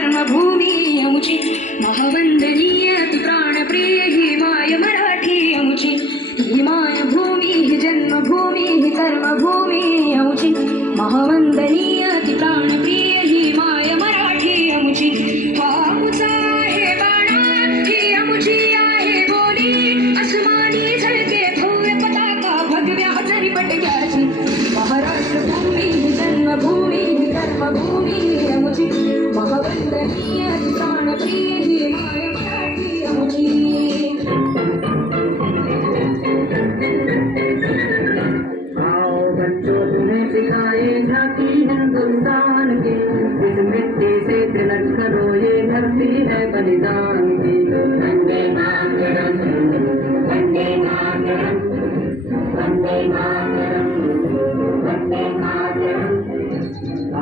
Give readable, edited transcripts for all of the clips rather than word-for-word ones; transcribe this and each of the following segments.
कर्मभूमी अमुची महावंदनीय ती प्राणप्रिय ही माय मराठी अमुची ही मायभूमी ही जन्मभूमी ही कर्मभूमी अमुची महावंदनीय ती प्राणप्रिय ही माय मराठी अमुची हा अमुचा आहे बाणा ही अमुची आहे बोली अस्मानी झळके भव्य पताका भगव्या जरी पटक्याची महाराष्ट्र भूमी ही जन्मभूमी ही कर्मभूमी अमुची महावंदनीय ती प्राणप्रिय ही माय मराठी अमुची हिंदुस्तान की इस मिट्टी से तिलक करो ये धरती है बलिदान की वंदे मातरम वंदे मातरम वंदे मातरम वंदे मातरम।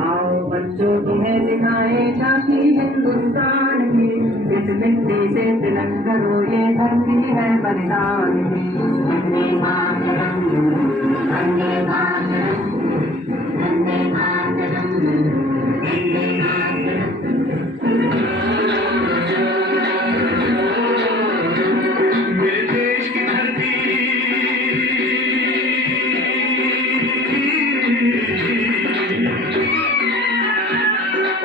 आओ बच्चों तुम्हें दिखाए झांकी हिंदुस्तान की इस मिट्टी से तिलक करो ये धरती है बलिदान की वंदे मातरम वंदे मातरम वंदे मातरम वंदे मातरम। मेरे देश की धरती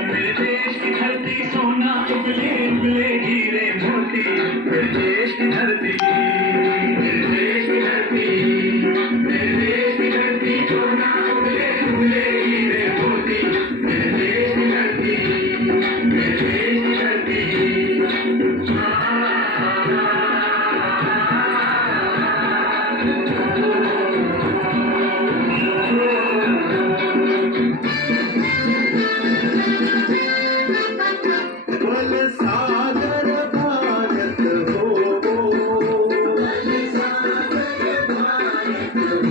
मेरे देश की धरती सोना उगले उगले हीरे मोती मेरे देश की धरती मेरे देश की धरती मेरे देश की धरती सोना उगले उगले हीरे मोती मेरे देश की धरती मेरे देश की धरती। सागर भारत हो सागर भारत हो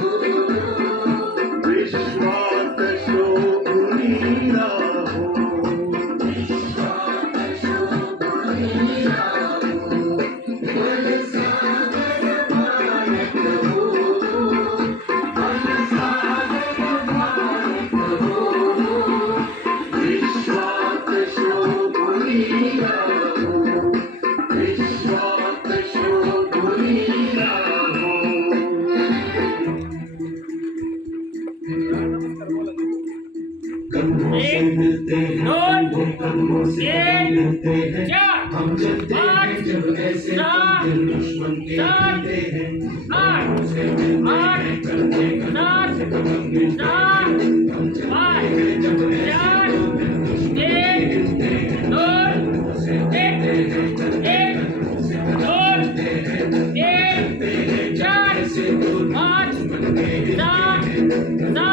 विश्वास शोभुनी राहो विश्वास शोभुनी राहो सागर भारत हो सागर भारत हो विश्वास शोभुनी राहो विश्वास शोभुनी राहो। कदमों से मिलते हैं वो कदमों से मिलते हैं हम चलते हैं जब ऐसे दिल दुश्मन के मिलते हैं कदमों से मिलते हैं कंधे कंधे से कदम मिलते हैं हम चलते हैं जब ऐसे दिल दुश्मन के मिलते हैं कदमों से मिलते हैं कंधे कंधे से कदम मिलते हैं जब ऐसे दिल दुश्मन के मिलते हैं